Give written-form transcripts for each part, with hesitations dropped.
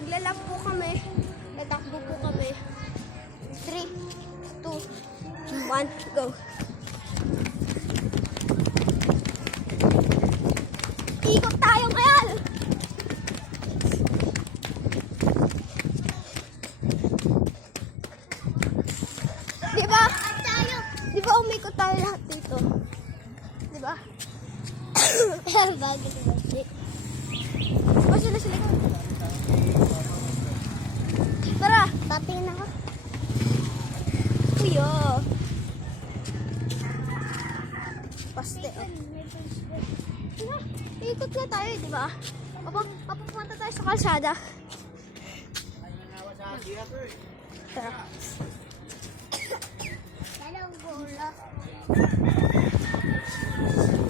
Maglalap po kami. Tatakbo po kami. 3, 2, 1, go. Ikot tayo ngayon. Diba? Diba umikot tayo lahat dito? Diba? Bagay diba? O sila sila. Tara, tatingin ako. Kuya. Paste, oh. Ikot nga tayo, di ba? Papunta tayo sa kalsada. Tara.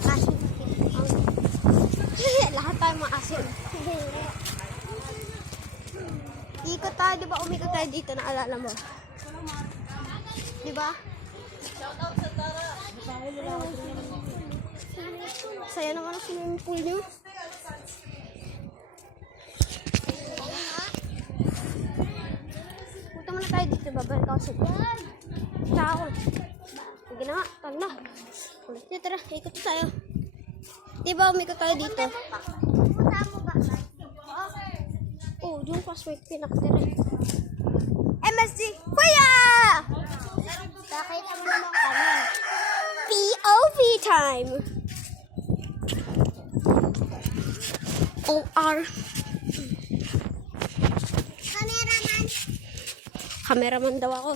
Asin. Lahat tayo maasin. Ikot tayo, di ba? Umikot tayo dito, naalala mo. Di ba? Shoutout sa Tara. Saya naman ang swimming pool niyo. Punta muna tayo dito, babalik ako sa dito. Ciao. Sige na nga, tara na. Ulit na, tara, ikot tayo. Diba, umikot tayo dito. Oh, doon pas may pinakatira. MSG, kuya! Bakit ang naman kami? POV time. OR. Cameraman. Cameraman daw ako.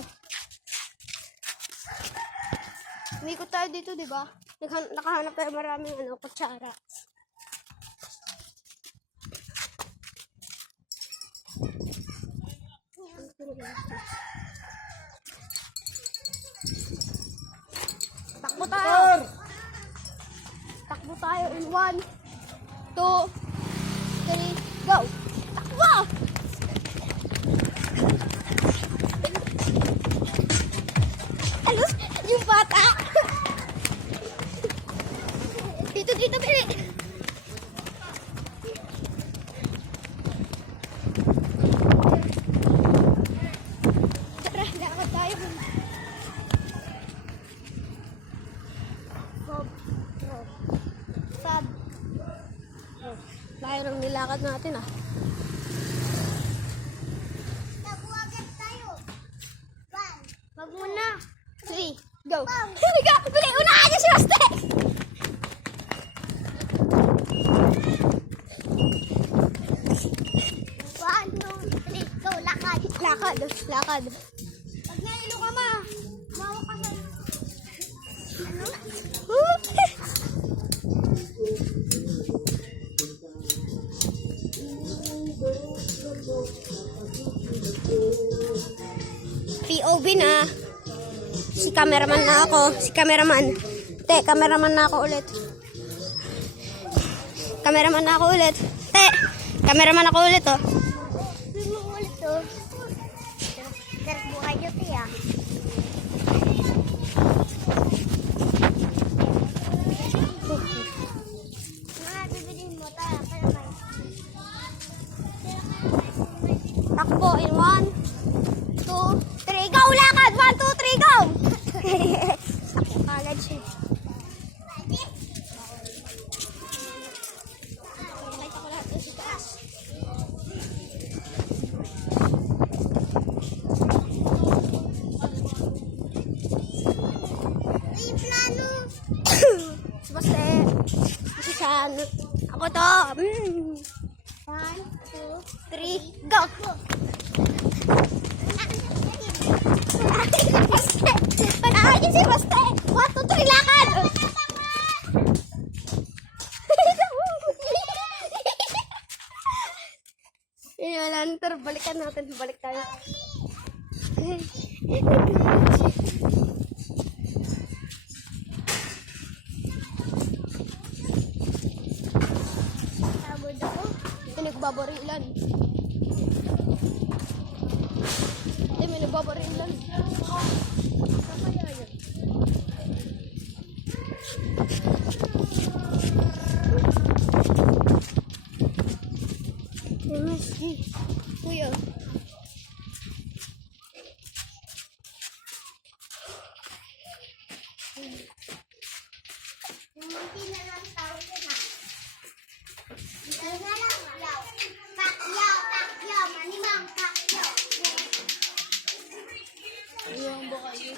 Umikot tayo dito, di ba? Nakahanap tayo maraming kutsara. Takbo tayo. Takbo tayo in 1, 2, 3, go. Takbo! Alos, yung bata. Dito, Bili. Tara, lakad tayo. Sab. Layo ng nilakad natin, ah. Nabuwagan tayo. 1. Wag muna. 3, go. Higa, Bili, unahan niyo si Baste. 1, 2, 3, go. Lakad. Lakad. Pag nailo ka ma. Mawa ka sa... Ano? POV na. Si cameraman na ako. Si cameraman. Te, cameraman na ako ulit. Cameraman na ako ulit. Te, cameraman ako ulit, oh. Hindi mo ulit to. Pero buhay nyo tiya. Mga bibilin mo tayo. Pero may... Takbo in 1, 2, 3, go! Lakad! 1, 2, 3, go! Sakto kagad siya. Nakita ko lahat sa taas. Ay, plano. Basta, si San. Ako to. 1, 2, 3, go! Baste! Panahin si Baste! 1, 2, 3, lakad! Wala, balikan natin. Balik tayo. sabod ako. Pinagbabarilan. May nagbabarilan. Saan kaya yun? MSG. Kuya. Hindi na lang tao ko na. Hindi na lang yaw. Pakyaw, pakyaw, manimang pakyaw. Iwan ba kayo?